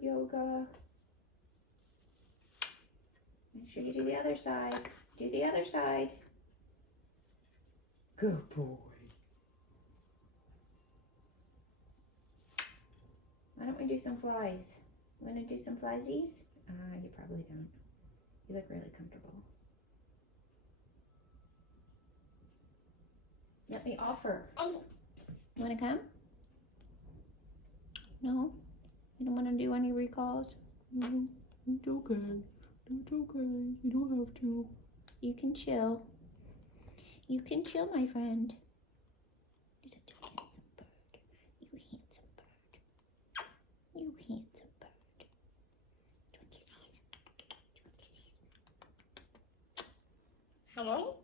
bird yoga. Make sure you do the other side. Do the other side. Good boy. Why don't we do some flies? Want to do some fliesies? You probably don't. You look really comfortable. Let me offer. Oh. Want to come? No? You don't want to do any recalls? No, it's okay. It's okay. You don't have to. You can chill. You can chill, my friend. You're such a handsome bird. You handsome bird. You handsome bird. Do kisses. Do kisses. Hello?